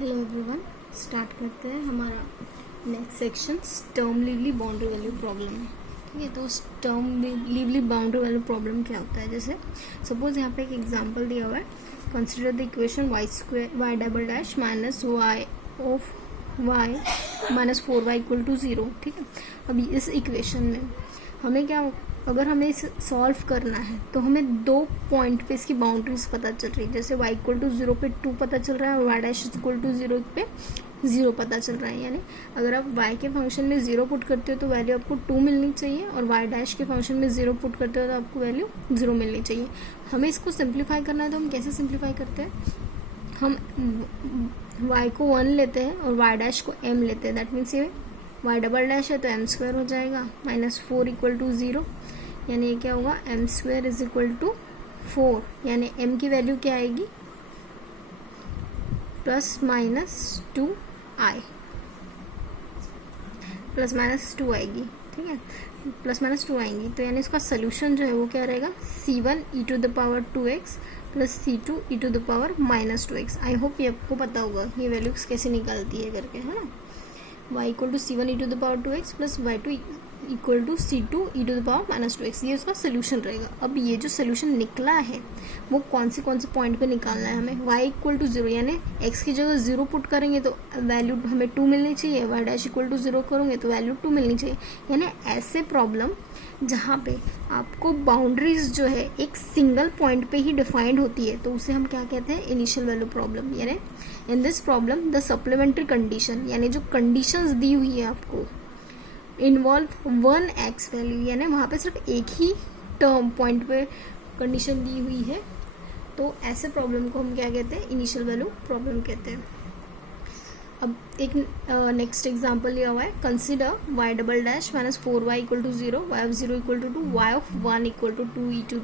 Hello everyone, start करते हैं हमारा next section Sturm Liouville boundary value problem है। ठीक है, तो Sturm Liouville boundary value problem क्या होता है? जैसे सपोज यहाँ पे एक एग्जांपल दिया हुआ है, consider the equation y square y double dash minus y of y minus 4y equal to 0। ठीक है, अभी इस इक्वेशन में हमें क्या, अगर हमें इसे सॉल्व करना है तो हमें दो पॉइंट पे इसकी बाउंड्रीज पता चल रही है। जैसे y इक्वल टू 0 पे 2 पता चल रहा है और y डैश इक्वल टू 0 पे 0 पता चल रहा है। यानी अगर आप y के फंक्शन में 0 पुट करते हो तो वैल्यू आपको 2 मिलनी चाहिए, और y डैश के फंक्शन में 0 पुट करते हो तो आपको वैल्यू 0 मिलनी चाहिए। हमें इसको सिंप्लीफाई करना है तो हम कैसे सिंप्लीफाई करते हैं? हम y को 1 लेते हैं और y डैश को m लेते हैं। दैट मीन्स ये y डबल डैश है तो m स्क्वायर हो जाएगा माइनस 4 इक्वल टू 0। यानी ये क्या होगा, m square is equal to 4। यानी m की वैल्यू क्या आएगी, प्लस माइनस 2 आएगी। ठीक है, प्लस माइनस 2 आएंगी, तो यानी इसका सोल्यूशन जो है वो क्या रहेगा, c1 e to the power 2x plus c2 e to the power minus 2x। I hope ये आपको पता होगा ये वैल्यूज कैसे निकालती है करके, है ना। y equal to c1 e to the power 2x plus y2 equal to c2 e to the power minus 2x, ये उसका सोल्यूशन रहेगा। अब ये जो सोल्यूशन निकला है वो कौन से पॉइंट पे निकालना है हमें? y इक्वल टू 0, यानी x की जगह 0 पुट करेंगे तो वैल्यू हमें 2 मिलनी चाहिए, y डैश इक्वल टू 0 करोगे तो वैल्यू 2 मिलनी चाहिए। यानी ऐसे प्रॉब्लम जहाँ पे आपको बाउंड्रीज जो है एक सिंगल पॉइंट पे ही डिफाइंड होती है तो उसे हम क्या कहते हैं, इनिशियल वैल्यू प्रॉब्लम। यानी in this problem the supplementary condition, यानी जो कंडीशंस दी हुई है आपको, इन्वॉल्व 1x वैल्यू, यानी वहाँ पे सिर्फ एक ही टर्म पॉइंट पे कंडीशन दी हुई है, तो ऐसे प्रॉब्लम को हम क्या कहते हैं, इनिशियल वैल्यू प्रॉब्लम कहते हैं। अब एक नेक्स्ट एग्जांपल लिया हुआ है, consider y double dash minus 4y equal to 0, y of 0 equal to 2, y of 1 equal to 2e to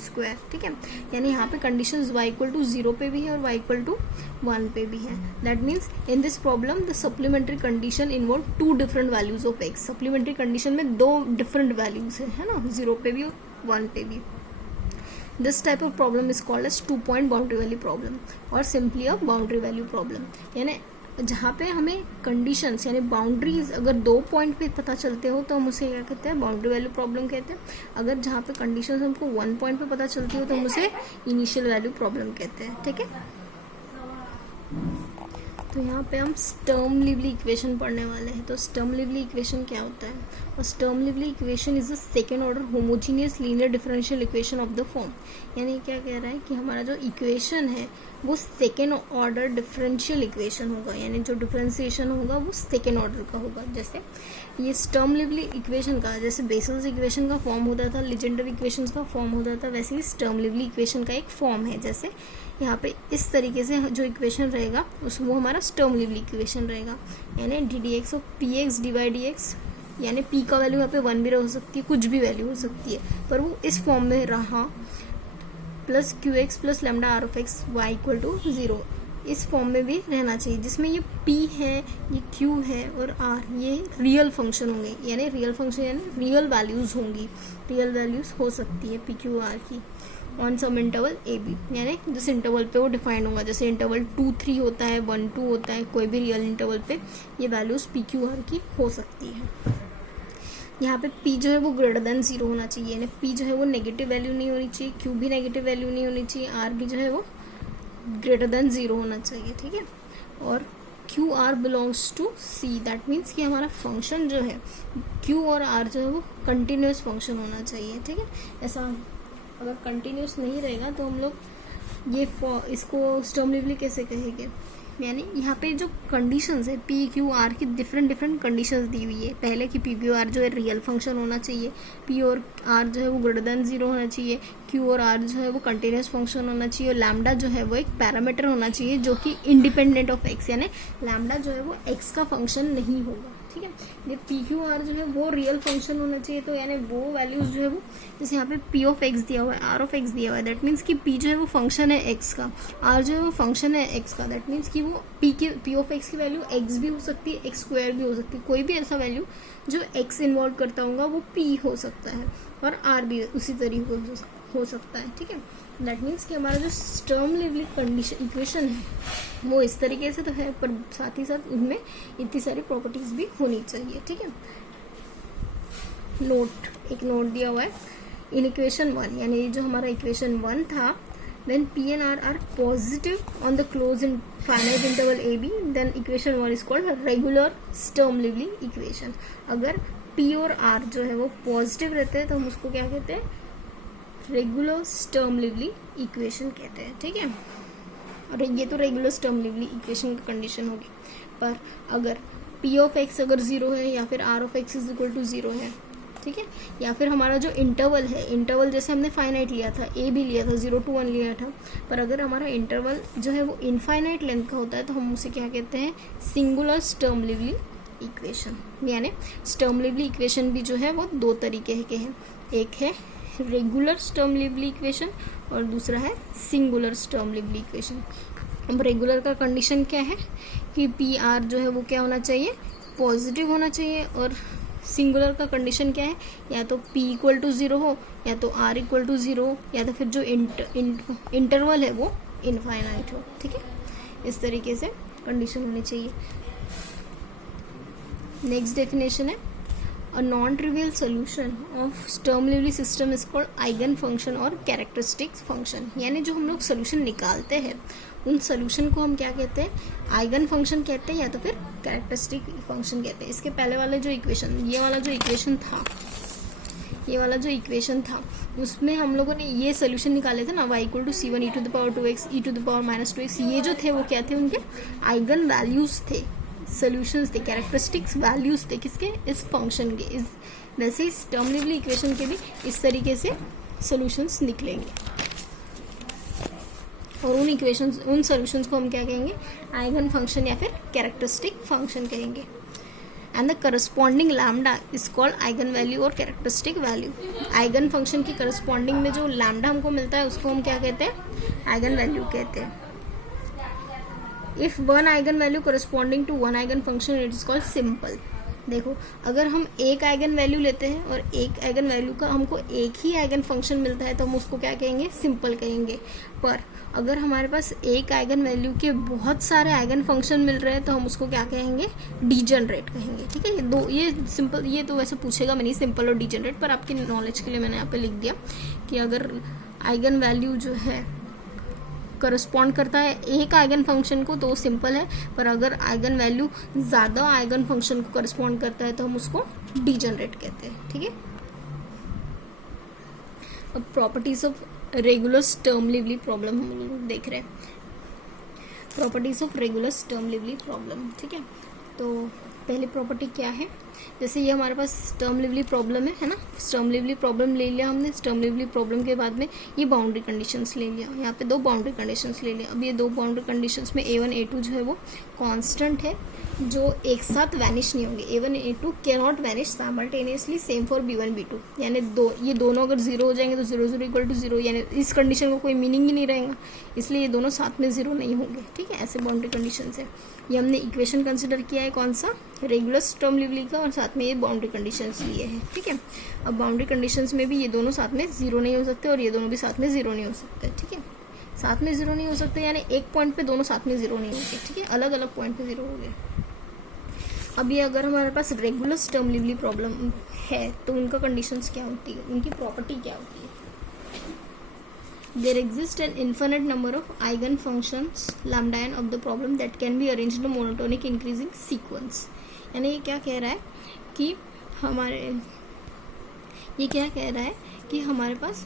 square. ठीक है, यानी यहाँ पे कंडीशंस y इक्वल टू 0 पे भी है और y इक्वल टू 1 पे भी है। That means in this problem the supplementary condition involve 2 different values of x। Supplementary condition में 2 डिफरेंट वैल्यूज है ना, 0 पे भी और 1 पे भी। This type of problem is called as 2 point boundary value problem और simply a boundary value problem. यानी जहाँ पे हमें कंडीशंस यानी बाउंड्रीज अगर 2 पॉइंट पे पता चलते हो तो हम उसे क्या कहते हैं, बाउंड्री वैल्यू प्रॉब्लम कहते हैं। अगर जहाँ पे कंडीशंस हमको 1 पॉइंट पे पता चलती हो तो हम उसे इनिशियल वैल्यू प्रॉब्लम कहते हैं। ठीक है, तो यहाँ पे हम स्टर्म लिवली इक्वेशन पढ़ने वाले हैं। तो स्टर्म लिवली इक्वेशन क्या होता है? और Sturm Liouville equation is the second order homogeneous linear differential equation of the form. यानी क्या कह रहा है कि हमारा जो इक्वेशन है वो सेकेंड ऑर्डर डिफरेंशियल इक्वेशन होगा, यानी जो डिफरेंशिएशन होगा वो सेकेंड ऑर्डर का होगा। जैसे ये स्टर्म लिवली इक्वेशन का, जैसे बेसल्स इक्वेशन का फॉर्म होता था, लीजेंडर इक्वेशन का फॉर्म होता था, वैसे ही स्टर्म लिवली इक्वेशन का एक फॉर्म है। जैसे यहाँ पे इस तरीके से जो इक्वेशन रहेगा वो हमारा स्टर्म लिवली इक्वेशन रहेगा। यानी d d x of p x d y d x, यानी पी का वैल्यू यहाँ पे 1 भी रह सकती है, कुछ भी वैल्यू हो सकती है, पर वो इस फॉर्म में रहा, plus q x plus lambda r of x y equal to 0, इस फॉर्म में भी रहना चाहिए, जिसमें ये p है, ये q है और r ये रियल फंक्शन होंगे। यानी रियल फंक्शन यानी रियल वैल्यूज होंगी, रियल वैल्यूज हो सकती है p q r की on some interval a b, यानी जिस इंटरवल पे वो डिफाइन होगा। जैसे इंटरवल 2-3 होता है, 1-2 होता है, कोई भी रियल इंटरवल पे ये वैल्यूज p q r की हो सकती है। यहाँ पे p जो है वो ग्रेटर देन 0 होना चाहिए, यानी p जो है वो नेगेटिव वैल्यू नहीं होनी चाहिए, q भी नेगेटिव वैल्यू नहीं होनी चाहिए, r भी जो है वो ग्रेटर देन 0 होना चाहिए। ठीक है, और q r belongs to c, that means कि हमारा फंक्शन जो है क्यू और आर जो है वो कंटिन्यूस फंक्शन होना चाहिए। ठीक है, ऐसा अगर कंटिन्यूस नहीं रहेगा तो हम लोग ये इसको स्टर्म लिवली कैसे कहेंगे? यानी यहाँ पे जो कंडीशंस है पी क्यू आर की डिफरेंट कंडीशंस दी हुई है। पहले की पी क्यू आर जो है रियल फंक्शन होना चाहिए, पी और आर जो है वो ग्रेटर देन 0 होना चाहिए, क्यू और आर जो है वो कंटिन्यूस फंक्शन होना चाहिए, और लैम्डा जो है वो एक पैरामीटर होना चाहिए जो कि इंडिपेंडेंट ऑफ एक्स, यानी लैम्डा जो है वो एक्स का फंक्शन नहीं होगा। ठीक है, ये पी क्यू आर जो है वो रियल फंक्शन होना चाहिए, तो यानी वो वैल्यूज जो है वो, जैसे यहाँ पे पी ऑफ एक्स दिया हुआ है, आर ऑफ एक्स दिया हुआ है, दैट मीन्स कि पी जो है वो फंक्शन है एक्स का, आर जो है वो फंक्शन है एक्स का, दैट मीन्स कि वो पी ऑफ एक्स की वैल्यू एक्स भी हो सकती है, एक्स स्क्वायर भी हो सकती है, कोई भी ऐसा वैल्यू जो एक्स इन्वॉल्व करता होगा वो पी हो सकता है, और आर भी उसी तरीके हो सकता है। ठीक है, दैट मीन्स कि हमारा जो स्टर्म लिवली कंडीशन इक्वेशन है वो इस तरीके से तो है, पर साथ ही साथ उनमें इतनी सारी प्रॉपर्टीज भी होनी चाहिए, ठीक है। नोट, एक नोट दिया हुआ है, इन इक्वेशन 1 यानी जो हमारा इक्वेशन 1 था, when P and R are positive on the closed in finite interval AB, then equation 1 is called regular Sturm-Liouville equation. अगर P और R जो है वो पॉजिटिव रहते हैं तो हम उसको क्या कहते हैं, रेगुलर स्टर्म-लिवली इक्वेशन कहते हैं, ठीक है। और ये तो रेगुलर स्टर्म-लिवली इक्वेशन की कंडीशन होगी, पर अगर P ऑफ x अगर 0 है या फिर R of x is equal to 0 है, ठीक है, या फिर हमारा जो इंटरवल है, इंटरवल जैसे हमने फाइनाइट लिया था, ए भी लिया था, 0 to 1 लिया था, पर अगर हमारा इंटरवल जो है वो इनफाइनाइट लेंथ का होता है तो हम उसे क्या कहते हैं, सिंगुलर स्टर्म-लिवली इक्वेशन। यानी स्टर्म-लिवली इक्वेशन भी जो है वो दो तरीके के हैं, एक है रेगुलर स्टर्म-लिवली इक्वेशन और दूसरा है सिंगुलर स्टर्म-लिवली इक्वेशन। अब रेगुलर का कंडीशन क्या है कि पी आर जो है वो क्या होना चाहिए, पॉजिटिव होना चाहिए, और सिंगुलर का कंडीशन क्या है, या तो p इक्वल टू 0 हो, या तो r इक्वल टू 0 हो, या तो फिर जो इंटरवल है वो इनफाइनाइट हो, ठीक है। इस तरीके से कंडीशन होनी चाहिए। नेक्स्ट डेफिनेशन है, a non trivial solution of Sturm-lively system is called eigen function और कैरेक्टरिस्टिक्स फंक्शन। यानी जो हम लोग सोल्यूशन निकालते हैं उन सोल्यूशन को हम क्या कहते हैं, आइगन फंक्शन कहते हैं या तो फिर कैरेक्टरिस्टिक फंक्शन कहते हैं। इसके पहले वाले जो इक्वेशन, ये वाला जो इक्वेशन था उसमें हम लोगों ने ये सोल्यूशन निकाले थे ना, y equal to c1 e to the power 2x e to the power minus 2x, ये जो थे वो क्या थे, उनके आइगन वैल्यूज थे, सोल्यूशंस थे, कैरेक्टरिस्टिक्स वैल्यूज थे, किसके, इस फंक्शन के। इस वैसे ही स्टर्म-लिवली इक्वेशन के भी इस तरीके से सोल्यूशंस निकलेंगे, और उन सॉल्यूशंस को हम क्या कहेंगे, आइगन फंक्शन या फिर कैरेक्टरिस्टिक फंक्शन कहेंगे। And the corresponding lambda is called eigen value और कैरेक्टरिस्टिक वैल्यू। आइगन फंक्शन की करस्पॉन्डिंग में जो लैम्डा हमको मिलता है उसको हम क्या कहते हैं, आइगन वैल्यू कहते हैं। If one eigen value corresponding to one eigen function it is called simple. देखो, अगर हम एक आइगन वैल्यू लेते हैं और एक आइगन वैल्यू का हमको एक ही आइगन फंक्शन मिलता है तो हम उसको क्या कहेंगे, सिंपल कहेंगे। पर अगर हमारे पास एक आइगन वैल्यू के बहुत सारे आइगन फंक्शन मिल रहे हैं तो हम उसको क्या कहेंगे, डीजनरेट कहेंगे, ठीक है। ये सिंपल, ये तो वैसे पूछेगा मैं नहीं, सिंपल और डीजनरेट, पर आपकी नॉलेज के लिए मैंने यहाँ पे लिख दिया कि अगर आइगन वैल्यू जो है करस्पॉन्ड करता है एक आइगन फंक्शन को तो वो सिंपल है, पर अगर आइगन वैल्यू ज़्यादा आइगन फंक्शन को करस्पॉन्ड करता है तो हम उसको डीजनरेट कहते हैं, ठीक है। अब properties of regular Sturm-lively problem हम लोग देख रहे हैं, properties of regular Sturm-lively problem, ठीक है। तो पहली प्रॉपर्टी क्या है, जैसे ये हमारे पास स्टर्म-लिवली प्रॉब्लम है ना, स्टर्म-लिवली प्रॉब्लम ले लिया हमने, स्टर्म-लिवली प्रॉब्लम के बाद में ये बाउंड्री कंडीशंस ले लिया, यहाँ पे दो बाउंड्री कंडीशंस ले लिया। अब ये दो बाउंड्री कंडीशंस में A1 A2 जो है वो कांस्टेंट है, जो एक साथ वैनिश नहीं होंगे। A1 A2 can not vanish simultaneously, same for B1 B2, यानी ये दोनों अगर 0 हो जाएंगे तो 0 0 इक्वल टू 0, यानी इस कंडीशन को कोई मीनिंग ही नहीं रहेगा, इसलिए ये दोनों साथ में 0 नहीं होंगे, ठीक है। ऐसे बाउंड्री कंडीशन है। ये हमने इक्वेशन कंसिडर किया है कौन सा, रेगुलर स्टर्म-लिवली का, और साथ में ये बाउंड्री कंडीशंस लिए हैं, ठीक है। अब बाउंड्री कंडीशंस में भी ये दोनों साथ में 0 नहीं हो सकते और ये दोनों भी साथ में 0 नहीं हो सकते, ठीक है। साथ में 0 नहीं हो सकते यानी एक पॉइंट पे दोनों साथ में 0 नहीं होंगे, ठीक है, अलग अलग पॉइंट पे 0 हो गए। अब ये अगर हमारे पास रेगुलर स्टर्म-लिवली प्रॉब्लम है तो उनका कंडीशंस क्या होती है, उनकी प्रॉपर्टी क्या होती है। There exists an infinite number of eigen functions lambda n of the problem that can be arranged in a monotonic increasing sequence। यानी ये क्या कह रहा है कि हमारे पास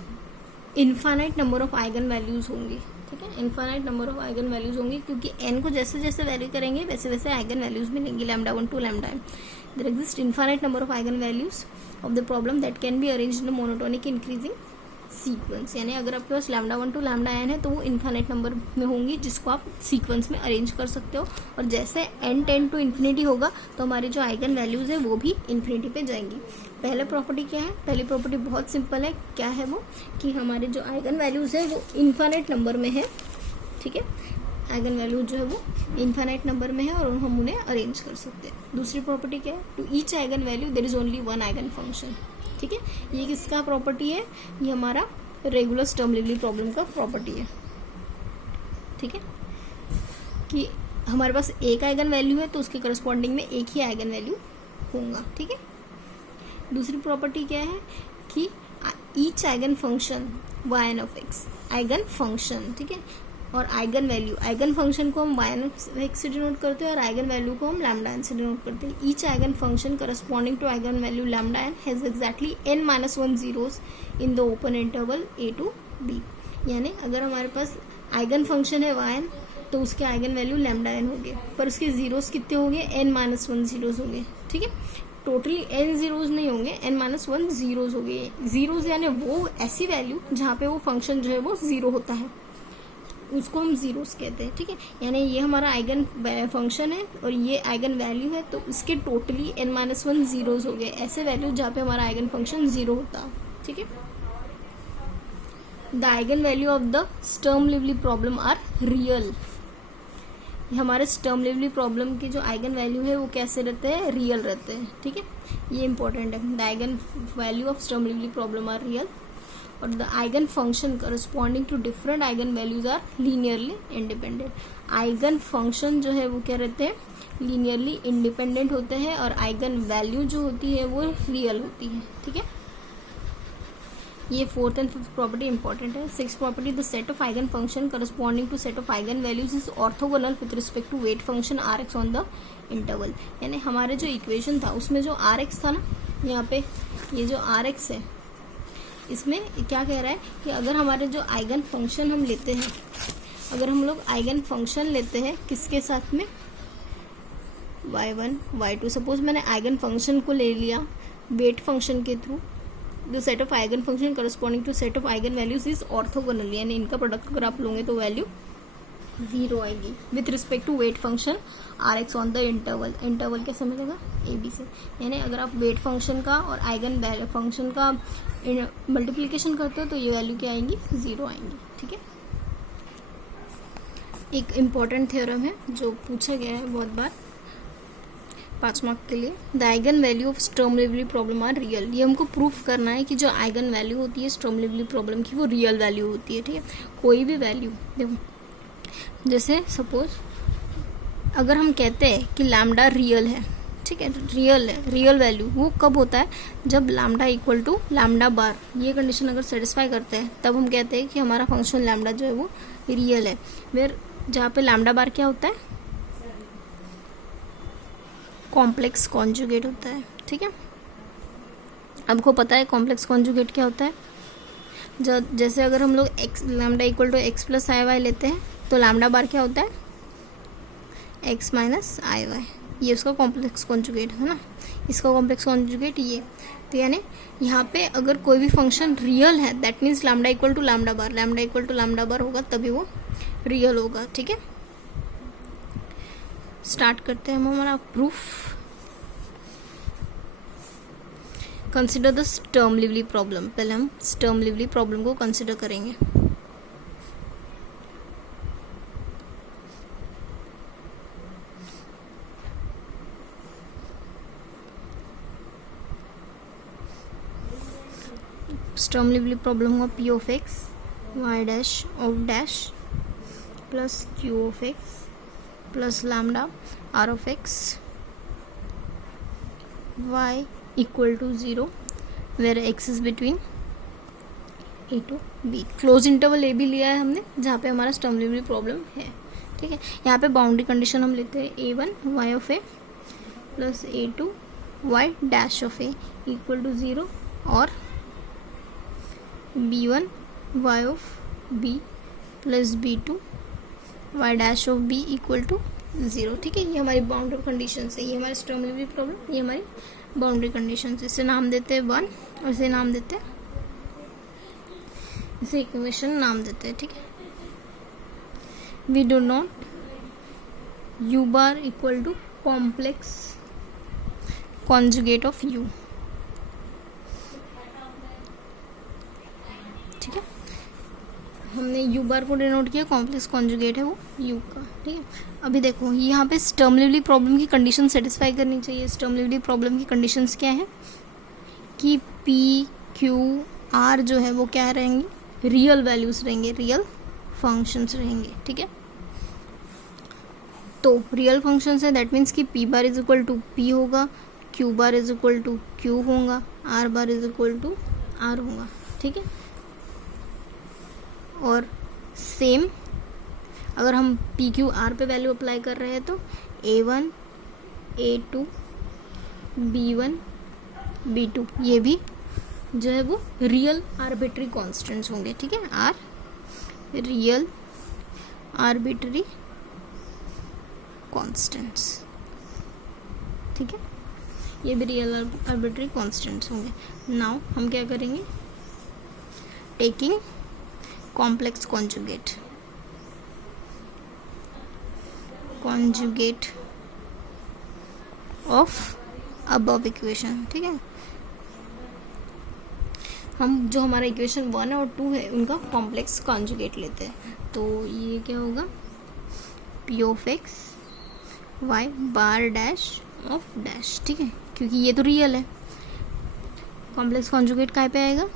infinite number of eigen values होंगी, ठीक है, infinite number of eigen values होंगी, क्योंकि n को जैसे जैसे वैल्यू करेंगे वैसे वैसे आइगन वैल्यूज मिलेंगी, lambda 1 to lambda n। There exists infinite number of eigen values of the problem that can be arranged in a monotonic increasing sequence. यानी अगर आपके पास लैम्डा 1 to लैम्डा n है तो वो इन्फाइनाइट नंबर में होंगी जिसको आप सीक्वेंस में अरेंज कर सकते हो, और जैसे n टेंड टू इन्फिनिटी होगा तो हमारी जो आइगन वैल्यूज है वो भी इन्फिनिटी पे जाएंगी। पहले प्रॉपर्टी क्या है, पहली प्रॉपर्टी बहुत सिंपल है, क्या है वो कि हमारे जो आइगन वैल्यूज है वो इन्फाइनाइट नंबर में है, ठीक है, आइगन वैल्यू जो है वो इन्फाइनाइट नंबर में है और हम उन्हें अरेंज कर सकते हैं। दूसरी प्रॉपर्टी क्या है, to each eigen value there is only one eigen function, ठीक है। ये किसका प्रॉपर्टी है, ये हमारा रेगुलर स्टर्म लिवली प्रॉब्लम का प्रॉपर्टी है, ठीक है, कि हमारे पास एक आइगन वैल्यू है तो उसके करस्पॉन्डिंग में एक ही आइगन वैल्यू होगा, ठीक है। दूसरी प्रॉपर्टी क्या है कि each eigen function y n of x, eigen function, ठीक है, और आइगन वैल्यू, आइगन फंक्शन को हम वाई एन ऑफ एक्स से डिनोट करते हैं और आइगन वैल्यू को हम लैम्डा एन से डिनोट करते हैं। Each eigen function corresponding to eigen value lambda n has exactly n-1 zeros in the open interval a to b। यानी अगर हमारे पास आइगन फंक्शन है वाई एन तो उसके आइगन वैल्यू लैम्डा एन हो गए, पर उसके जीरोस कितने हो गए, n-1 जीरोस हो गए, ठीक है। टोटली n जीरोस नहीं होंगे, n-1 जीरोस हो गए। जीरोस यानी वो ऐसी वैल्यू जहाँ पे वो फंक्शन जो है वो जीरो होता है, उसको हम जीरोस कहते हैं, ठीक है। यानी ये हमारा आइगन फंक्शन है और ये आइगन वैल्यू है, तो इसके टोटली n-1 जीरोस हो गए, ऐसे वैल्यू जहाँ पे हमारा आइगन फंक्शन जीरो होता है, ठीक है। The eigen value of the Sturm Liouville problem are real. हमारे स्टर्म लिवली प्रॉब्लम की जो आइगन वैल्यू है वो कैसे रहते हैं, रियल रहते हैं, ठीक है, ये इंपॉर्टेंट है। The eigen value of Sturm Liouville problem are real और the eigen function corresponding to different eigen values are linearly independent. Eigen function जो है वो क्या रहते हैं, लीनियरली इंडिपेंडेंट होते हैं और आइगन वैल्यू जो होती है वो रियल होती है, ठीक है। ये fourth and fifth property important है। Sixth property, the set of eigen function corresponding to set of eigen values is orthogonal with respect to weight function r x on the interval. यानी हमारे जो equation था उसमें जो are x था ना, यहाँ पे ये जो आर एक्स है इसमें क्या कह रहा है कि अगर हमारे जो आइगन फंक्शन हम लेते हैं, अगर हम लोग आइगन फंक्शन लेते हैं किसके साथ में, y1 y2, सपोज मैंने आइगन फंक्शन को ले लिया वेट फंक्शन के through, the set of eigen function corresponding to set of eigen values is orthogonal, यानी इनका प्रोडक्ट अगर आप लोगे तो वैल्यू जीरो आएगी with respect to weight function r x on the interval. Interval कैसे मिलेगा, ए बी से, यानी अगर आप वेट फंक्शन का और आइगन फंक्शन का मल्टीप्लीकेशन करते हो तो ये वैल्यू क्या आएंगी, जीरो आएंगी, ठीक है। एक इम्पॉर्टेंट थ्योरम है जो पूछा गया है बहुत बार 5 मार्क के लिए, the eigen value of Sturm Liouville problem are real. ये हमको प्रूफ करना है कि जो आइगन वैल्यू होती है स्टर्म लिवली प्रॉब्लम की वो रियल वैल्यू होती है, ठीक है। कोई भी वैल्यू देखो, जैसे सपोज अगर हम कहते हैं कि लैम्डा रियल है, ठीक है, रियल है, रियल वैल्यू वो कब होता है, जब लैम्डा इक्वल टू लैम्डा बार, ये कंडीशन अगर सेटिस्फाई करते हैं तब हम कहते हैं कि हमारा फंक्शन लैम्डा जो है वो रियल है। फिर जहाँ पे लैम्डा बार क्या होता है, कॉम्प्लेक्स कॉन्जुगेट होता है, ठीक है। आपको पता है कॉम्प्लेक्स कॉन्जुगेट क्या होता है, जब जैसे अगर हम लोग x lambda equal to x plus i y लेते हैं तो लैम्डा बार क्या होता है, एक्स माइनस आई वाई, ये उसका कॉम्प्लेक्स कॉन्जुगेट है ना, इसका कॉम्प्लेक्स कॉन्जुगेट ये। तो यानी यहाँ पे अगर कोई भी फंक्शन रियल है that means lambda equal to lambda bar, lambda equal to lambda bar होगा तभी वो रियल होगा, ठीक है। स्टार्ट करते हैं हम हमारा proof. Consider the Sturm Liouville problem, पहले हम स्टर्म लिवली प्रॉब्लम को कंसिडर करेंगे। स्टर्म लिवली प्रॉब्लम हुआ p of x y dash of dash plus q of x plus lambda r of x y equal to 0 where x is between a to b. Close interval a भी लिया है हमने जहाँ पे हमारा Sturm Liouville problem है, ठीक है। यहाँ पे बाउंड्री कंडीशन हम लेते हैं a1 y of a plus a2 y dash of a equal to 0 और b1 y of b plus b2 y dash of b equal to 0, ठीक है। ये हमारी बाउंड्री कंडीशन है, ये हमारी स्टर्म लिवली प्रॉब्लम, ये हमारी बाउंड्री कंडीशन। इसे नाम देते हैं 1 और इसे नाम देते हैं, इसे इक्वेशन नाम देते हैं, ठीक है। We do not u bar equal to complex conjugate of u, ठीक है। हमने u बार को डिनोट किया, कॉम्प्लेक्स कॉन्जुगेट है वो u का, ठीक है। अभी देखो यहाँ पे स्टर्म लिवली प्रॉब्लम की कंडीशन सेटिस्फाई करनी चाहिए। स्टर्म लिवली प्रॉब्लम की कंडीशंस क्या है कि p q r जो है वो क्या रहेंगी, रियल वैल्यूज रहेंगे, रियल फंक्शंस रहेंगे, ठीक है। तो रियल फंक्शंस है, दैट मीन्स कि p bar is equal to p होगा, q bar is equal to q होगा, r bar is equal to r होगा, ठीक है। और सेम अगर हम पी क्यू आर पे वैल्यू अप्लाई कर रहे हैं तो A1 A2 B1 B2 ये भी जो है वो रियल आर्बिट्री कॉन्स्टेंट्स होंगे, ठीक है। आर रियल आर्बिट्री कॉन्स्टेंट्स, ठीक है, ये भी रियल आर्बिट्री कॉन्स्टेंट्स होंगे। नाउ हम क्या करेंगे, taking complex conjugate of above equation, ठीक है। हम जो हमारा इक्वेशन 1 और 2 है उनका कॉम्प्लेक्स कॉन्जुगेट लेते हैं, तो ये क्या होगा, p of x y bar dash of dash, ठीक है, क्योंकि ये तो रियल है। कॉम्प्लेक्स कॉन्जुगेट काय पे आएगा,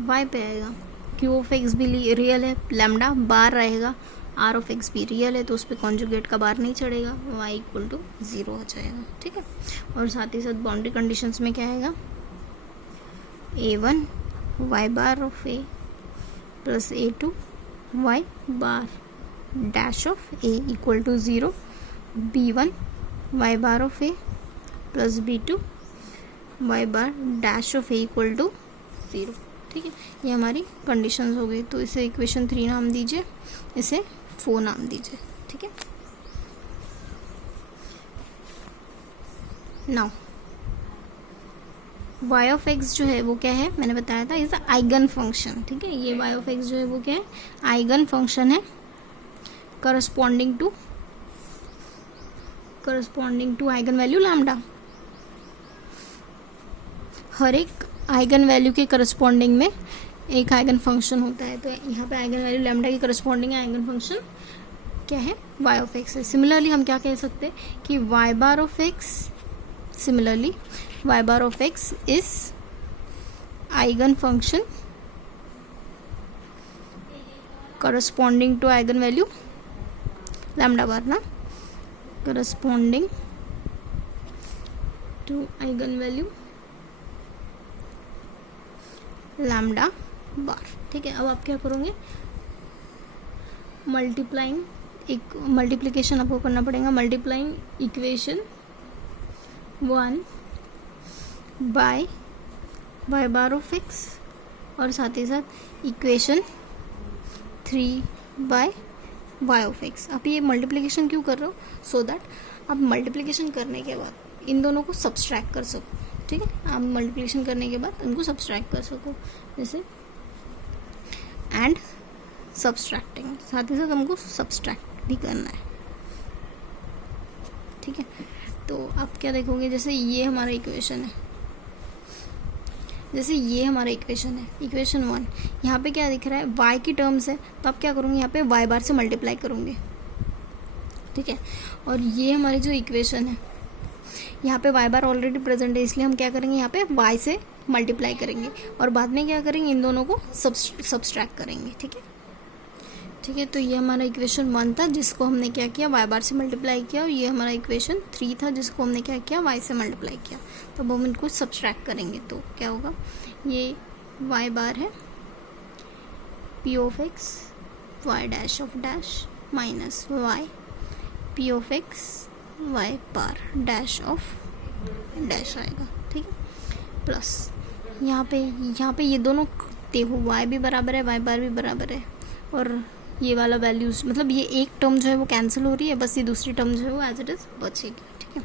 वाई पे आएगा। क्यू ऑफ एक्स भी रियल है, लैम्डा बार रहेगा, आर ऑफ एक्स भी रियल है, तो उस पर कॉन्जुगेट का बार नहीं चढ़ेगा, वाई इक्वल टू 0 हो जाएगा, ठीक है। और साथ ही साथ बाउंड्री कंडीशंस में क्या आएगा, A1 y bar of a plus A2 y bar dash of a equal to 0, B1 y bar of a plus B2 y bar dash of a equal to 0, ठीक है। ये हमारी कंडीशंस हो गई, तो इसे इक्वेशन 3 नाम दीजिए, इसे 4 नाम दीजिए, ठीक है। नाउ y ऑफ x जो है वो क्या है, मैंने बताया था इज आइगन फंक्शन, ठीक है। ये y ऑफ x जो है वो क्या है, आइगन फंक्शन है, corresponding to eigen value lambda. हर एक आइगन वैल्यू के करस्पॉन्डिंग में एक आइगन फंक्शन होता है, तो यहाँ पे आइगन वैल्यू लैम्डा की करस्पॉन्डिंग आइगन फंक्शन क्या है, y ऑफ x है। सिमिलरली हम क्या कह सकते हैं कि y bar of x is eigen function corresponding to eigen value lambda bar ना, corresponding to eigen value lambda bar, ठीक है। अब आप क्या करोगे, मल्टीप्लिकेशन आपको करना पड़ेगा, multiplying equation 1 by y bar of x और साथ ही साथ equation 3 by y of x. आप ये मल्टीप्लिकेशन क्यों कर रहे हो, सो दैट आप मल्टीप्लिकेशन करने के बाद इन दोनों को सब्सट्रैक्ट कर सको, ठीक है। आप मल्टीप्लिकेशन करने के बाद उनको सब्सट्रैक्ट कर सको, जैसे एंड सब्सट्रैक्टिंग, साथ ही साथ हमको सब्सट्रैक्ट भी करना है, ठीक है। तो आप क्या देखोगे, जैसे ये हमारा इक्वेशन है, इक्वेशन 1, यहाँ पे क्या दिख रहा है, y की टर्म्स है, तो आप क्या करोगे, यहाँ पे y बार से मल्टीप्लाई करोगे, ठीक है। और ये हमारी जो इक्वेशन है, यहाँ पे y बार ऑलरेडी प्रेजेंट है, इसलिए हम क्या करेंगे, यहाँ पे y से मल्टीप्लाई करेंगे और बाद में क्या करेंगे, इन दोनों को सब्सट्रैक्ट करेंगे, ठीक है, ठीक है। तो ये हमारा इक्वेशन 1 था जिसको हमने क्या किया, y बार से मल्टीप्लाई किया, और ये हमारा इक्वेशन 3 था जिसको हमने क्या किया, y से मल्टीप्लाई किया। तो अब हम इनको सब्सट्रैक्ट करेंगे, तो क्या होगा, ये y बार है p of x y dash of dash minus y p of x y bar dash of dash आएगा, ठीक है। प्लस यहाँ पे ये दोनों देखो, y भी बराबर है, y बार भी बराबर है, और ये वाला वैल्यूज मतलब ये एक टर्म जो है वो कैंसिल हो रही है, बस ये दूसरी टर्म जो है वो एज इट इज़ बचेगी, ठीक है।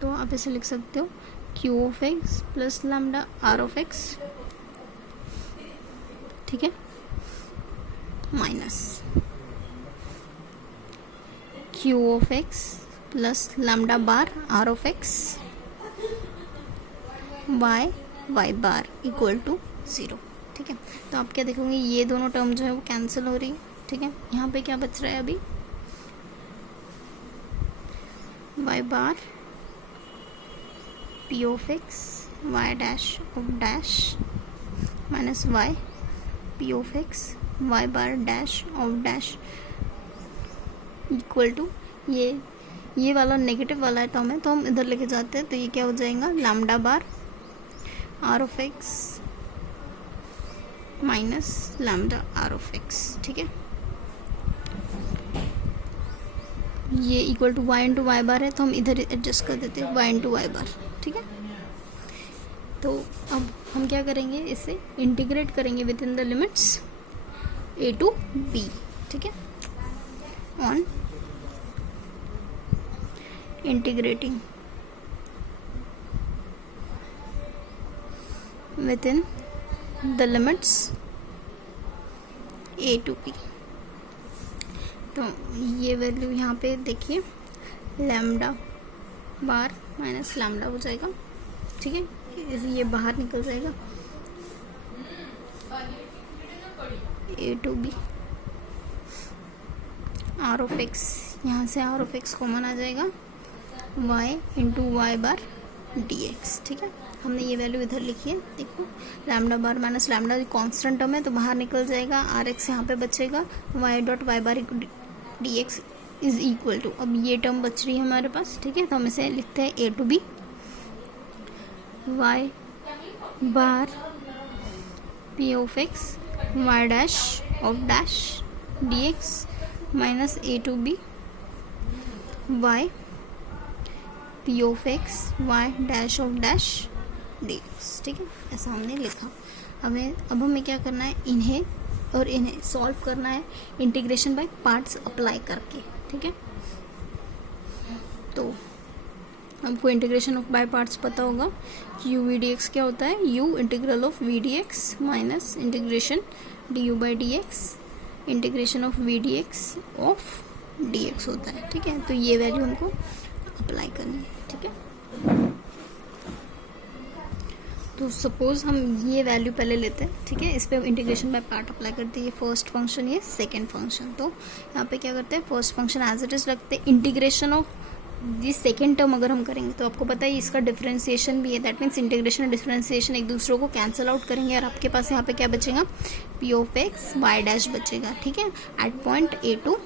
तो आप इसे लिख सकते हो q of x plus lambda r of x, ठीक है, minus q of x plus lambda bar r of x y bar equal to 0, ठीक है। तो आप क्या देखोगे, ये दोनों टर्म जो है वो कैंसिल हो रही है, ठीक है। यहाँ पे क्या बच रहा है अभी, y bar p of x y dash of dash minus y p of x y bar dash of dash equal to ये वाला नेगेटिव वाला टर्म है तो हम इधर लेके जाते हैं, तो ये क्या हो जाएगा lambda bar r of x minus lambda r of x. ठीक है, ये equal to y into y bar है तो हम इधर एडजस्ट कर देते हैं वाई इंटू वाई बार। ठीक है, तो अब हम क्या करेंगे, इसे इंटीग्रेट करेंगे within the limits a to b। ठीक है, on integrating within the limits a to b। तो ये वैल्यू यहाँ पे देखिए लैम्डा बार माइनस लैम्डा हो जाएगा। ठीक है, ये बाहर निकल जाएगा a to b are of x, यहाँ से आर ऑफ एक्स कॉमन आ जाएगा y into y bar D x. ठीक है, हमने ये वैल्यू इधर लिखी है, देखो lambda bar minus lambda constant term है तो बाहर निकल जाएगा, आर एक्स यहाँ पे बचेगा, y dot y bar D x is equal to, अब ये टर्म बच रही है हमारे पास। ठीक है, तो हम इसे लिखते हैं a to b y bar p of x y dash of dash d x minus a to b y p of x y dash of dash d x. ठीक है, ऐसा हमने लिखा। अब हमें क्या करना है, इन्हें सॉल्व करना है इंटीग्रेशन बाय पार्ट्स अप्लाई करके। ठीक है, तो हमको इंटीग्रेशन ऑफ बाय पार्ट्स पता होगा कि यू वी डी एक्स क्या होता है, u integral of v d x minus integration d u by d x integration of v d x of d x होता है। ठीक है, तो ये वैल्यू हमको अप्लाई करनी है। ठीक है, तो सपोज हम ये वैल्यू पहले लेते हैं। ठीक है, इस पे इंटीग्रेशन बाय पार्ट अप्लाई करते हैं, ये फर्स्ट फंक्शन ये सेकंड फंक्शन। तो यहाँ पे क्या करते हैं, first function as it is रखते हैं, integration of this second term अगर हम करेंगे तो आपको पता है इसका डिफरेंशिएशन भी है, दैट मीन्स इंटीग्रेशन और डिफरेंशिएशन एक दूसरे को कैंसिल आउट करेंगे और आपके पास यहाँ पे क्या बचेगा, p of x y dash बचेगा। ठीक है, at point a to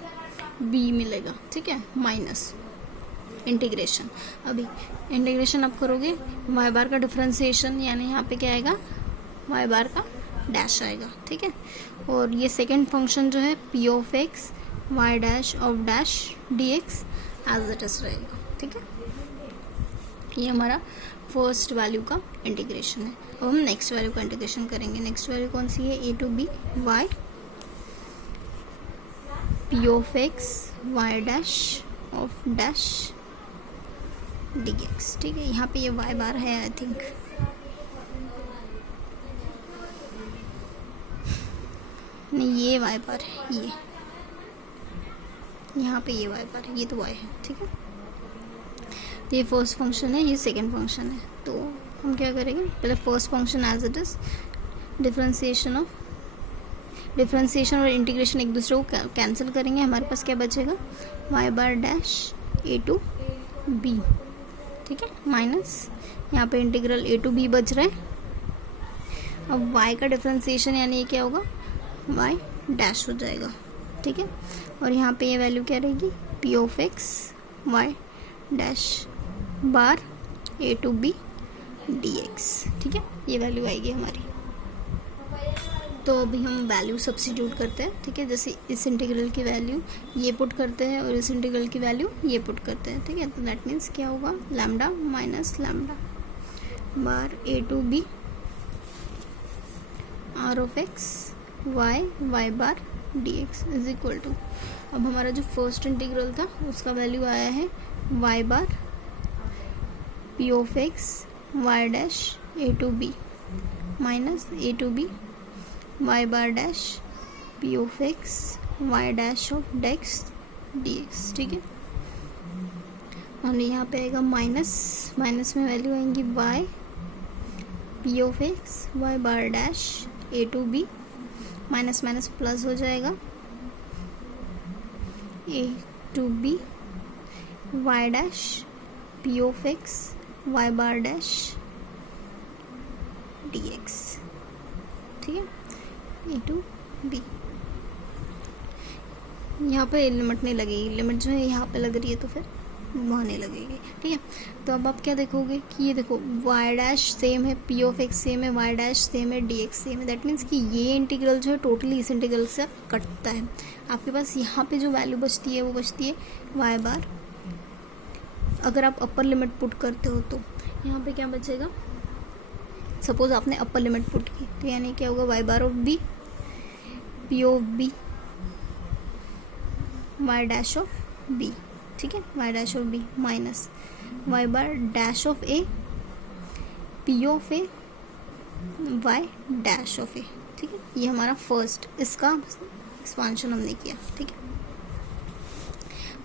b मिलेगा। ठीक है, माइनस इंटीग्रेशन, अभी इंटीग्रेशन आप करोगे वाई बार का डिफरेंशिएशन यानी यहाँ पे क्या आएगा, वाई बार का डैश आएगा। ठीक है, और ये सेकेंड फंक्शन जो है p of x y dash of dash d x as it is रहेगा। ठीक है, ये हमारा फर्स्ट वैल्यू का इंटीग्रेशन है। अब हम नेक्स्ट वैल्यू का इंटीग्रेशन करेंगे। नेक्स्ट वैल्यू कौन सी है, a to b y p of x y dash of dash d x. ठीक है, यहाँ पे ये वाई बार है आई थिंक, नहीं ये वाई बार है, ये यहाँ पे ये वाई बार है, ये तो वाई है। ठीक है, तो ये फर्स्ट फंक्शन है, ये सेकंड फंक्शन है। तो हम क्या करेंगे, पहले first function as it is differentiation और इंटीग्रेशन एक दूसरे को कैंसिल करेंगे, हमारे पास क्या बचेगा, y bar dash a to b। ठीक है, माइनस यहाँ पे इंटीग्रल a टू b बच रहा है। अब y का डिफरेंशिएशन यानी ये क्या होगा, y डैश हो जाएगा। ठीक है, और यहाँ पे ये वैल्यू क्या रहेगी, p of x y dash bar a to b d x. ठीक है, ये वैल्यू आएगी हमारी। तो अभी हम वैल्यू सब्स्टिट्यूट करते हैं। ठीक है, जैसे इस इंटीग्रल की वैल्यू ये पुट करते हैं और इस इंटीग्रल की वैल्यू ये पुट करते हैं। ठीक है, तो दैट मीन्स क्या होगा, lambda minus lambda bar a to b are of x Y Y bar D x is equal to, अब हमारा जो फर्स्ट इंटीग्रल था उसका वैल्यू आया है y bar p of x y dash a to b minus a to b y bar dash p of x y dash of डेक्स d x. ठीक है, और यहाँ पे आएगा माइनस, माइनस में वैल्यू आएंगी y p of x y bar dash a to b minus minus plus हो जाएगा a to b y dash p of x y bar dash d x. ठीक है, ए टू बी। यहाँ पे limit नहीं लगेगी, limit जो है यहाँ पे लग रही है तो फिर वहाँ नहीं लगेगी, ठीक है। तो अब आप क्या देखोगे कि ये देखो y डैश सेम है, p ऑफ x सेम है, y डैश सेम है, dx सेम है। दैट मीन्स कि ये इंटीग्रल जो है टोटली इस इंटीग्रल से कटता है। आपके पास यहाँ पे जो वैल्यू बचती है वो बचती है y बार। अगर आप अपर लिमिट पुट करते हो तो यहाँ पे क्या बचेगा, सपोज आपने अपर लिमिट पुट की तो यानी क्या होगा, y bar of b, p of b, y dash of b, ठीक है, y dash of b minus y bar dash of a, p of a, y dash of a, ठीक है। ये हमारा फर्स्ट इसका एक्सपांशन हमने किया, ठीक है।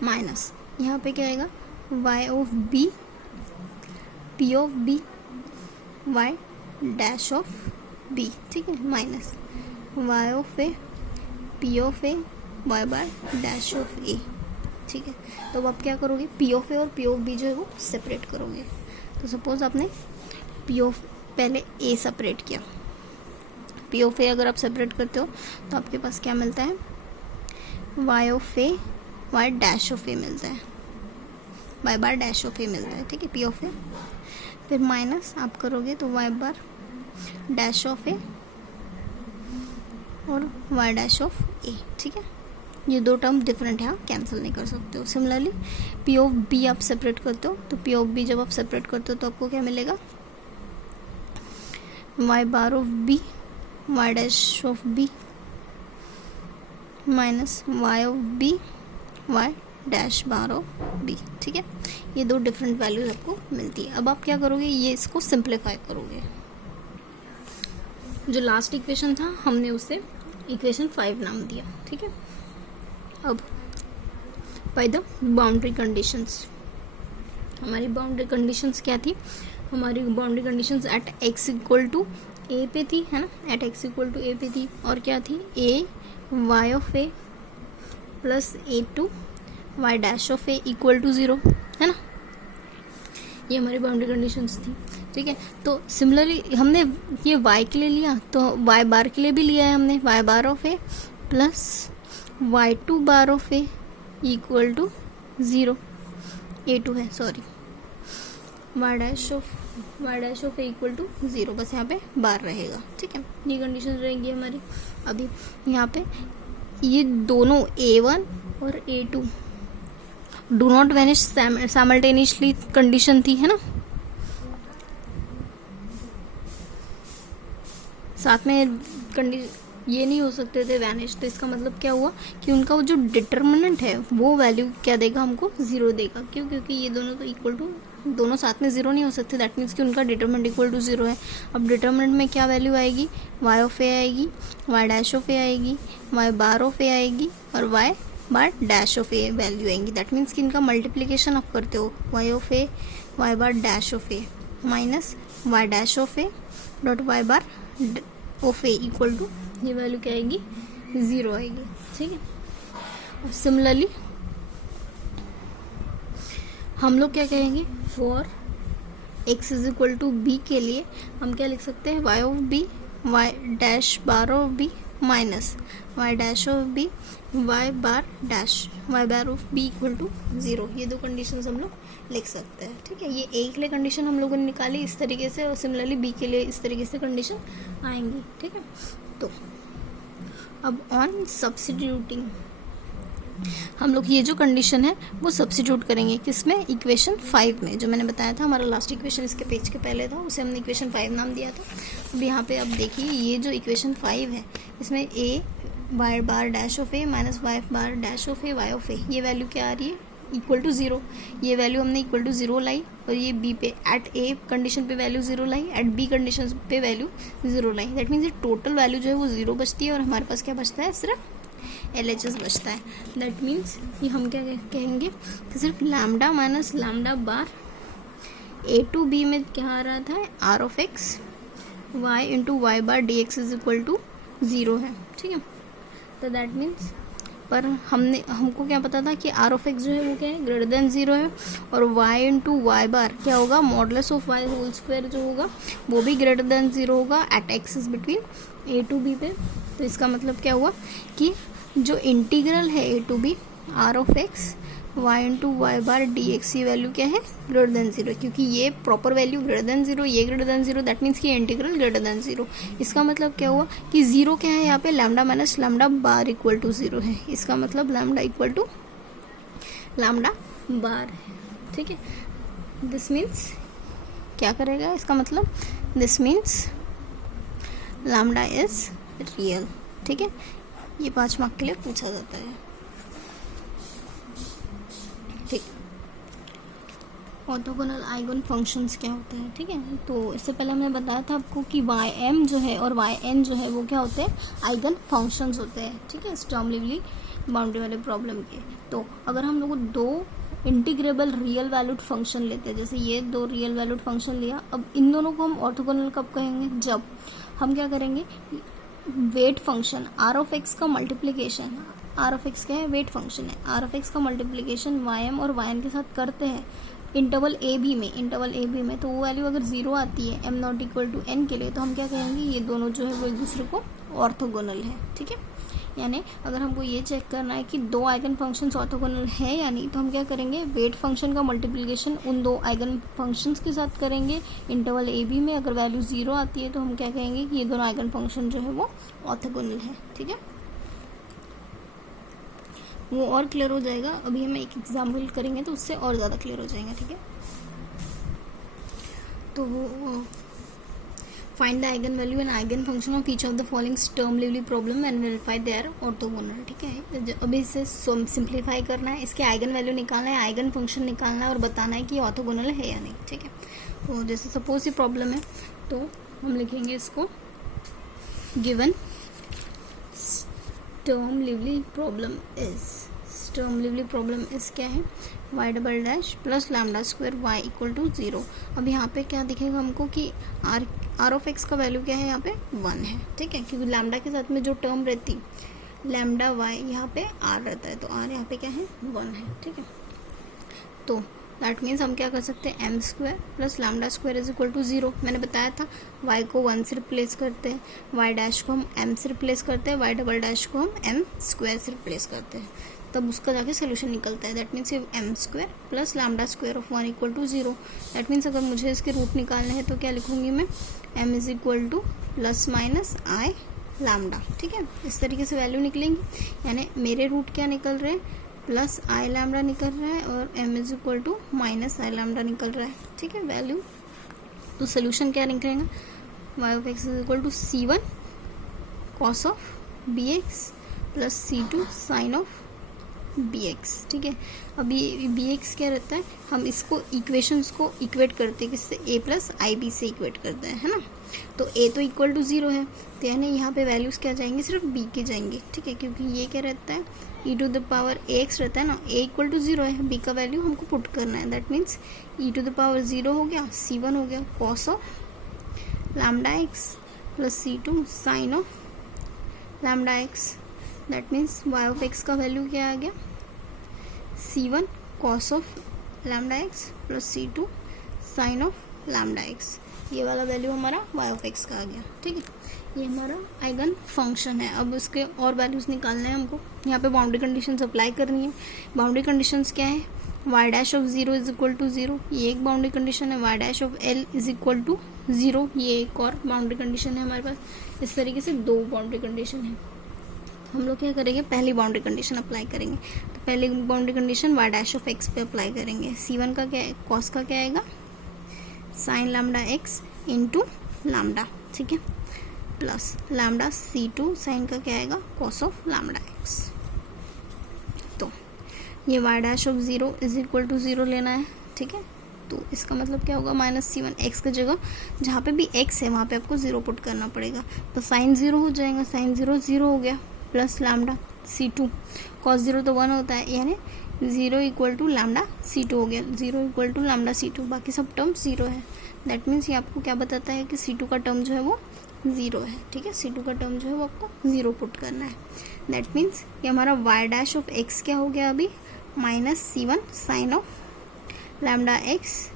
माइनस यहाँ पे क्या आएगा, y of b, p of b, y dash of b, ठीक है, minus y of a, p of a, y bar dash of a, ठीक है। तो अब आप क्या करोगे, p ऑफ a और p ऑफ b जो है वो सेपरेट करोगे। तो सपोज आपने p ऑफ पहले a सेपरेट किया, p ऑफ a अगर आप सेपरेट करते हो तो आपके पास क्या मिलता है, y of a, y dash of a मिलता है, y bar dash of a मिलता है, ठीक है, p ऑफ a। फिर माइनस आप करोगे तो y bar dash of a और y डैश ऑफ a, ठीक है। ये दो टर्म डिफरेंट है, आप कैंसिल नहीं कर सकते हो। सिमिलरली p ऑफ b आप सेपरेट करते हो तो p ऑफ b जब आप सेपरेट करते हो तो आपको क्या मिलेगा, y bar of b, y dash of b minus y of b, y dash bar of b, ठीक है। ये दो डिफरेंट वैल्यूज आपको मिलती है। अब आप क्या करोगे, ये इसको सिंप्लीफाई करोगे। जो लास्ट इक्वेशन था हमने उसे इक्वेशन 5 नाम दिया, ठीक है। अब बाय द बाउंड्री कंडीशंस, हमारी बाउंड्री कंडीशंस क्या थी, हमारी boundary conditions at x equal to a पे थी, है ना, at x equal to a पे थी। और क्या थी, a y of a plus a two y dash of a equal to 0, है ना, ये हमारी बाउंड्री कंडीशंस थी, ठीक है। तो सिमिलरली हमने ये y के लिए लिया तो y बार के लिए भी लिया है हमने, y बार ऑफ a प्लस y2 bar of a equal to 0, a2 है sorry, y dash of a equal to 0, बस यहाँ पे बार रहेगा, ठीक है। ये कंडीशन रहेंगी हमारी। अभी यहाँ पे ये दोनों a1 और a2 do not vanish simultaneously condition थी, है ना, साथ में ये नहीं हो सकते थे वैनिश। तो इसका मतलब क्या हुआ कि उनका वो जो डिटर्मिनेंट है वो वैल्यू क्या देगा, हमको 0 देगा। क्यों, क्योंकि ये दोनों तो इक्वल टू, दोनों साथ में 0 नहीं हो सकते। दैट मीन्स कि उनका डिटर्मिनेंट इक्वल टू 0 है। अब डिटर्मिनेंट में क्या वैल्यू आएगी, y ऑफ a आएगी, y डैश ऑफ a आएगी, y बार ऑफ a आएगी और y bar dash of a value आएंगी। दैट मीन्स कि इनका मल्टीप्लीकेशन आप करते हो, y of a, y bar dash of a minus y dash of a dot y bar of a equal to, ये value क्या आएगी, 0 आएगी, ठीक है। और सिमिलरली हम लोग क्या कहेंगे, for x is equal to b के लिए हम क्या लिख सकते हैं, y of b, y dash bar of b minus y dash of b, y bar dash y bar of b equal to 0। ये दो कंडीशंस हम लोग लिख सकते हैं, ठीक है। ये a के लिए कंडीशन हम लोगों ने निकाली इस तरीके से और सिमिलरली b के लिए इस तरीके से कंडीशन आएंगी, ठीक है। तो अब ऑन सब्स्टिट्यूटिंग हम लोग ये जो कंडीशन है वो सब्स्टिट्यूट करेंगे किसमें, इक्वेशन 5 में। जो मैंने बताया था हमारा लास्ट इक्वेशन इसके पेज के पहले था, उसे हमने इक्वेशन 5 नाम दिया था। अब यहाँ पे अब देखिए ये जो इक्वेशन 5 है इसमें a y bar dash of a minus y bar dash of a y of a, ये वैल्यू क्या आ रही है, इक्वल टू 0। ये वैल्यू हमने इक्वल टू 0 लाई और ये b पे एट a कंडीशन पे वैल्यू 0 लाई, एट b कंडीशन पे वैल्यू 0 लाई। दैट मीन्स ये टोटल वैल्यू जो है वो 0 बचती है और हमारे पास क्या बचता है, सिर्फ LHS बचता है। दैट मीन्स ये हम क्या कहेंगे कि सिर्फ lambda minus lambda bar a to b में क्या आ रहा था, r of x y into y bar D x is equal to 0 है, ठीक है। तो दैट मीन्स पर हमको क्या पता था कि आर ऑफ एक्स जो है वो क्या है, ग्रेटर देन 0 है, और वाई इंटू वाई बार क्या होगा, modulus of y whole square जो होगा वो भी ग्रेटर देन 0 होगा at x is between a to b पे। तो इसका मतलब क्या हुआ कि जो इंटीग्रल है a to b r of x y into y bar D x, ये वैल्यू क्या है, ग्रेटर देन 0, क्योंकि ये प्रॉपर वैल्यू ग्रेटर देन 0, ये ग्रेटर देन 0, दैट मीन्स कि इंटीग्रल ग्रेटर देन 0। इसका मतलब क्या हुआ कि 0 क्या है यहाँ पे, lambda minus lambda bar equal to 0 है। इसका मतलब lambda equal to lambda bar है, ठीक है। दिस मीन्स क्या करेगा, इसका मतलब this means lambda is real, ठीक है। ये 5 मार्क के लिए पूछा जाता है, ठीक। ऑर्थोगोनल आइगन फंक्शंस क्या होता है, ठीक है। तो इससे पहले हमने बताया था आपको कि वाई एम जो है और वाई एन जो है वो क्या होते हैं, आइगन फंक्शंस होते हैं, ठीक है, स्टर्म लिवली बाउंड्री वाले प्रॉब्लम के। तो अगर हम लोग 2 इंटीग्रेबल रियल वैल्यूड फंक्शन लेते हैं, जैसे ये 2 रियल वैल्यूड फंक्शन लिया, अब इन दोनों को हम ऑर्थोगोनल कब कहेंगे, जब हम क्या करेंगे, weight function r of x का मल्टीप्लीकेशन, आर ऑफ एक्स क्या है, वेट फंक्शन है, आर ऑफ एक्स का मल्टीप्लीकेशन वाई एम और वाई एन के साथ करते हैं इंटरवल ए बी में, तो वो वैल्यू अगर 0 आती है m not equal to n के लिए, तो हम क्या कहेंगे, ये दोनों जो है वो एक दूसरे को ऑर्थोगोनल है, ठीक है। यानी अगर हमको ये चेक करना है कि 2 आइगन फंक्शंस ऑर्थोगोनल है या नहीं, तो हम क्या करेंगे, वेट फंक्शन का मल्टीप्लिकेशन उन 2 आइगन फंक्शंस के साथ करेंगे इंटरवल ए बी में। अगर वैल्यू 0 आती है तो हम क्या कहेंगे कि ये दोनों आइगन फंक्शन जो है वो ऑर्थोगोनल है, ठीक है। वो और क्लियर हो जाएगा, अभी हम एक एग्जाम्पल करेंगे तो उससे और ज़्यादा क्लियर हो जाएगा, ठीक है। तो find the eigen value and eigen function of each of the following Sturm Liouville problem and verify they are orthogonal, ठीक है। अभी इसे सिंप्लीफाई करना है, इसके आइगन वैल्यू निकालना है, आइगन फंक्शन निकालना है और बताना है कि ये ऑर्थोगोनल है या नहीं, ठीक है। तो जैसे सपोज ये प्रॉब्लम है तो हम लिखेंगे इसको, given Sturm Liouville problem is क्या है, y double dash plus lambda square y equal to 0। अब यहाँ पे क्या दिखेगा हमको कि आर ऑफ एक्स का वैल्यू क्या है, यहाँ पे 1 है, ठीक है, क्योंकि लैम्डा के साथ में जो टर्म रहती लैम्डा y यहाँ पे r रहता है, तो r यहाँ पे क्या है, 1 है, ठीक है। तो दैट मीन्स हम क्या कर सकते हैं, m square plus lambda square is equal to 0। मैंने बताया था y को 1 से रिप्लेस करते हैं, y डैश को हम m से रिप्लेस करते हैं, y डबल डैश को हम m स्क्वायर से रिप्लेस करते हैं, तब उसका जाके सोल्यूशन निकलता है। That means m square plus lambda square of 1 equal to 0। That means अगर मुझे इसके रूट निकालना है तो क्या लिखूंगी मैं, m is equal two plus minus i lambda, ठीक है। इस तरीके से वैल्यू निकलेंगी, यानी मेरे रूट क्या निकल रहे हैं, प्लस आई लैम्डा निकल रहा है और m is equal to minus i lambda निकल रहा है, ठीक है, वैल्यू। तो सोल्यूशन क्या निकलेगा, y of x is equal to c1 cos of bx plus c2 sin of bx, ठीक है। अब ये bx क्या रहता है, हम इसको इक्वेशंस को इक्वेट करते हैं किससे, a प्लस आई बी से इक्वेट करते हैं, है ना। तो a तो इक्वल टू 0 है, तो यानी यहाँ पे वैल्यूज़ क्या जाएंगे, सिर्फ b के जाएंगे, ठीक है, क्योंकि ये क्या रहता है, e to the power ax रहता है ना, a इक्वल टू 0 है, b का वैल्यू हमको पुट करना है। That means e to the power 0 हो गया, c1 हो गया cos of lambda x plus c2 sine of lambda x. That means y of x का वैल्यू क्या आ गया, c1 cos of lambda x plus c2 sine of lambda x. ये वाला वैल्यू हमारा y ऑफ x का आ गया, ठीक है। ये हमारा आइगन फंक्शन है। अब उसके और वैल्यूज़ निकालने हैं हमको, यहाँ पे बाउंड्री कंडीशंस अप्लाई करनी है। बाउंड्री कंडीशंस क्या है, y dash of 0 is equal to 0, ये एक बाउंड्री कंडीशन है, y dash of l is equal to 0, ये एक और बाउंड्री कंडीशन है हमारे पास। इस तरीके से 2 बाउंड्री कंडीशन है। हम लोग क्या करेंगे, पहली बाउंड्री कंडीशन अप्लाई करेंगे। तो पहली boundary condition y dash of x पे अप्लाई करेंगे। c1 का क्या है, कॉस का क्या आएगा, sign lambda x into lambda, ठीक है, प्लस लैम्डा c2 साइन का क्या आएगा, कॉस ऑफ लैम्डा x। तो ये y dash of 0 is equal to 0 लेना है, ठीक है। तो इसका मतलब क्या होगा, माइनस c1, x की जगह जहाँ पे भी x है वहाँ पे आपको 0 पुट करना पड़ेगा, तो साइन 0 हो जाएगा, साइन 0 0 हो गया, प्लस लैम्डा c2 कॉस 0 तो 1 होता है, यानी 0 इक्वल टू लैम्डा c2 हो गया, 0 इक्वल टू लैम्डा c2, बाकी सब टर्म 0 है। दैट मीन्स ये आपको क्या बताता है कि c2 का टर्म जो है वो ज़ीरो है, ठीक है। C2 का टर्म जो है वो आपको ज़ीरो पुट करना है। दैट मीन्स कि हमारा वाई डैश ऑफ एक्स क्या हो गया अभी, -C1 sine of lambda x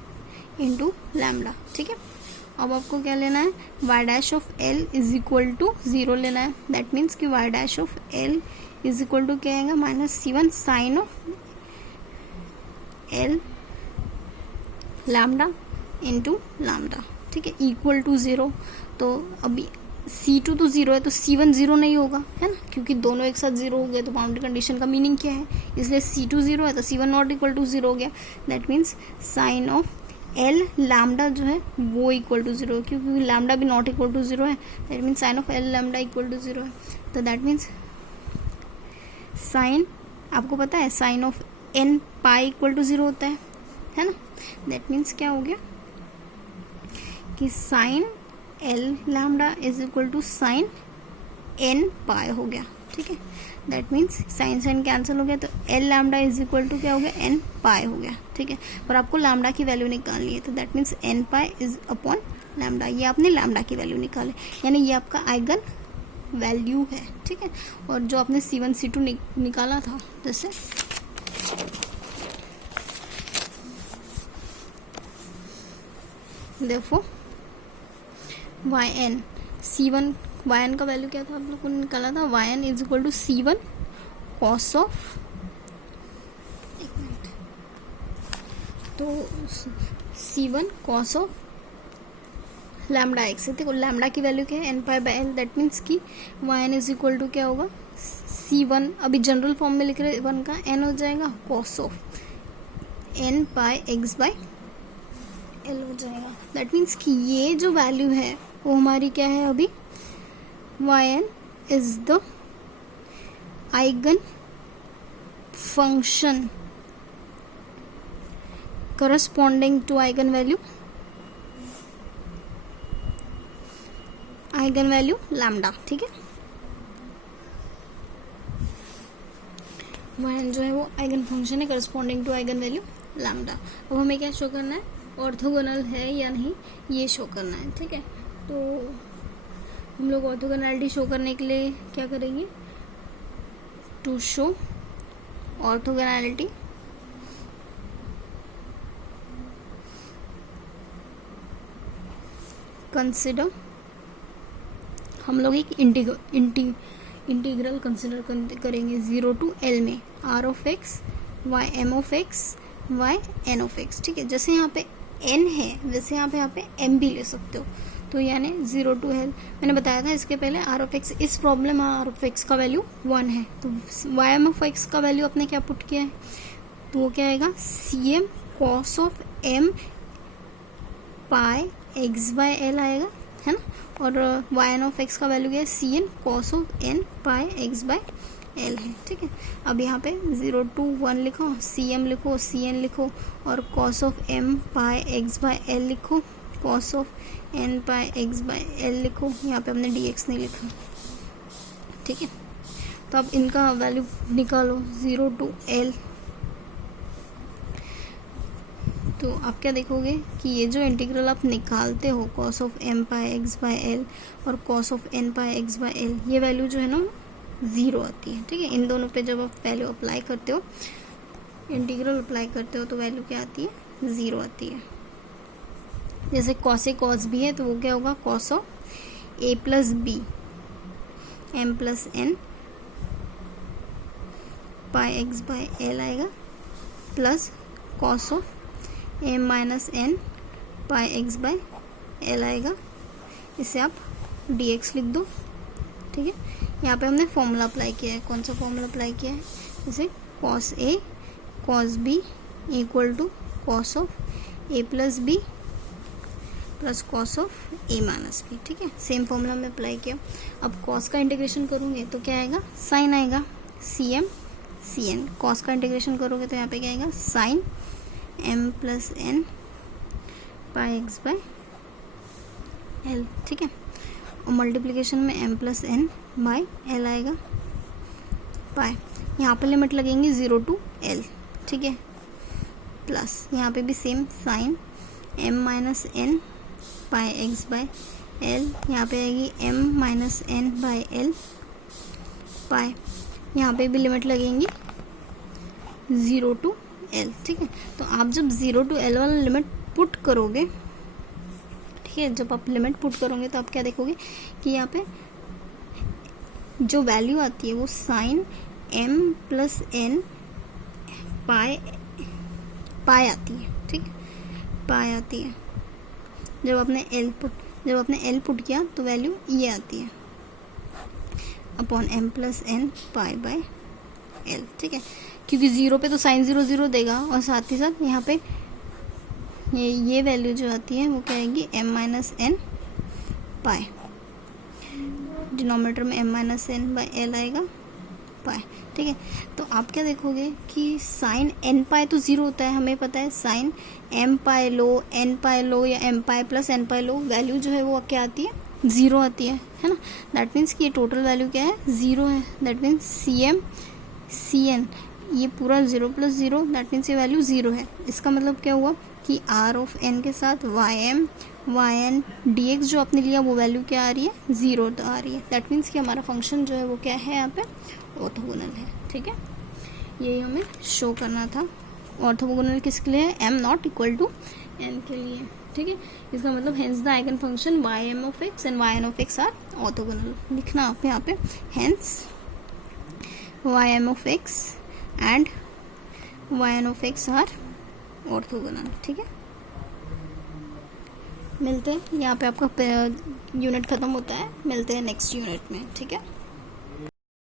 into lambda, ठीक है। अब आपको क्या लेना है, y dash of l is equal to zero लेना है। दैट मीन्स कि y dash of l is equal to क्या आएगा, -C1 sine of l lambda into lambda, ठीक है, इक्वल टू ज़ीरो। तो अभी C2 तो ज़ीरो है तो C1 ज़ीरो नहीं होगा, है ना, क्योंकि दोनों एक साथ ज़ीरो हो गए तो बाउंड्री कंडीशन का मीनिंग क्या है, इसलिए C2 ज़ीरो है तो C1 not equal to zero हो गया। That means sine of l lambda जो है वो इक्वल टू ज़ीरो, क्योंकि लैम्डा भी नॉट इक्वल टू ज़ीरो है। That means sine of l lambda equal to zero है। तो दैट मीन्स साइन, आपको पता है sine of n pi equal to zero होता है ना। दैट मीन्स क्या हो गया कि sine l lambda is equal to sine n pi हो गया, ठीक है। That means sine sine cancel हो गया तो l lambda is equal to क्या हो गया, एन पाई हो गया, ठीक है। और आपको लैम्डा की वैल्यू निकालनी है तो that means n pi is upon lambda, ये आपने लैम्डा की वैल्यू निकाले, यानी ये आपका आइगन वैल्यू है, ठीक है। और जो आपने C1 C2 निकाला था, जैसे therefore yn C1 yn का वैल्यू क्या था आप लोगों ने निकाला था, yn is equal to C1 cos of, एक मिनट, तो C1 cos of lambda x है। देखो लैम्डा की वैल्यू क्या है, n pi by l. That means कि yn इज इक्वल टू क्या होगा, C1 अभी जनरल फॉर्म में लिख रहे 1 का n हो जाएगा cos of n pi x by l हो जाएगा। दैट मीन्स कि ये जो वैल्यू है वो हमारी क्या है अभी, yn is the eigen function corresponding to eigen value lambda, ठीक है। yn जो है वो आइगन फंक्शन है corresponding to eigen value lambda. अब हमें क्या शो करना है, ऑर्थोगोनल है या नहीं ये शो करना है, ठीक है। तो हम लोग ऑर्थोगोनैलिटी शो करने के लिए क्या करेंगे, टू शो ऑर्थोगोनैलिटी कंसिडर, हम लोग एक इंटीग्रल कंसिडर करेंगे 0 to L में r of x y m of x y n of x, ठीक है। जैसे यहाँ पे n है वैसे यहाँ पे m भी ले सकते हो, तो यानी 0 to L, मैंने बताया था इसके पहले r ऑफ एक्स, इस प्रॉब्लम में r ऑफ एक्स का वैल्यू 1 है तो y m ऑफ एक्स का वैल्यू आपने क्या पुट किया है, तो वो क्या आएगा, cm cos of m pi x by l आएगा, है ना। और y n ऑफ एक्स का वैल्यू क्या है, cn cos of n pi x by L है, ठीक है। अब यहाँ पे 0 to 1 लिखो, cm लिखो, cn लिखो और cos of m pi x by L लिखो, cos of n pi x by L लिखो, यहाँ पे हमने dx नहीं लिखा, ठीक है। तो अब इनका वैल्यू निकालो 0 to L, तो आप क्या देखोगे कि ये जो इंटीग्रल आप निकालते हो cos of m pi x by L और cos of n pi x by L, ये वैल्यू जो है ना 0 आती है, ठीक है। इन दोनों पे जब आप वैल्यू अप्लाई करते हो, इंटीग्रल अप्लाई करते हो तो वैल्यू क्या आती है, 0 आती है। जैसे cos a cos b है तो वो क्या होगा, cos of a plus b m plus n pi x by l आएगा, plus cos of m minus n pi x by l आएगा। इसे आप dx लिख दो, ठीक है। यहाँ पे हमने फॉर्मूला अप्लाई किया है, कौन सा फॉर्मूला अप्लाई किया है, जैसे cos a cos b equal to cos of a plus b plus cos of a minus b, ठीक है। सेम फॉर्मूला में अप्लाई किया। अब cos का इंटीग्रेशन करोगे तो क्या आएगा, साइन आएगा, cm cn, cos का इंटीग्रेशन करोगे तो यहाँ पे क्या आएगा, sine m plus n pi x by l, ठीक है। और मल्टीप्लिकेशन में m plus n by l आएगा, पाई, यहाँ पे लिमिट लगेंगी 0 to L, ठीक है। प्लस यहाँ पे भी same sine m minus n pi x by l, यहाँ पे आएगी m minus n by l pi, यहाँ पे भी लिमिट लगेंगी 0 to l, ठीक है। तो आप जब 0 to l वाला लिमिट पुट करोगे, ठीक है, जब आप लिमिट पुट करोगे तो आप क्या देखोगे कि यहाँ पे जो वैल्यू आती है वो साइन m प्लस एन पाई आती है, ठीक, पाई आती है। जब आपने l पुट किया तो वैल्यू ये आती है upon m plus n pi by l, ठीक है, क्योंकि 0 पे तो साइन 0 0 देगा, और साथ ही साथ यहाँ पे ये वैल्यू जो आती है वो क्या आएगी m minus n pi, denominator में m minus n by l आएगा पाई, ठीक है। तो आप क्या देखोगे कि साइन n पाई तो 0 होता है, हमें पता है साइन m पाई लो, n पाई लो या m पाई प्लस n पाई लो, वैल्यू जो है वो क्या आती है 0 आती है ना। दैट मीन्स कि ये टोटल वैल्यू क्या है 0 है। दैट मीन्स सी एन ये पूरा 0 प्लस 0, दैट मीन्स ये वैल्यू 0 है। इसका मतलब क्या हुआ कि r ऑफ n के साथ वाई एन डी एक्स जो आपने लिया वो वैल्यू क्या आ रही है 0 तो आ रही है। दैट मीन्स कि हमारा फंक्शन जो है वो क्या है यहाँ पे ऑर्थोगोनल है, ठीक है। यही हमें शो करना था। ऑर्थोगोनल किसके लिए है, m not equal to n के लिए, ठीक है। इसका मतलब hence the eigen function ym of x and yn of x are orthogonal. लिखना आप यहाँ पे hence ym of x and yn of x are orthogonal, ठीक है। मिलते हैं, यहाँ पे आपका यूनिट ख़त्म होता है, मिलते हैं नेक्स्ट यूनिट में, ठीक है।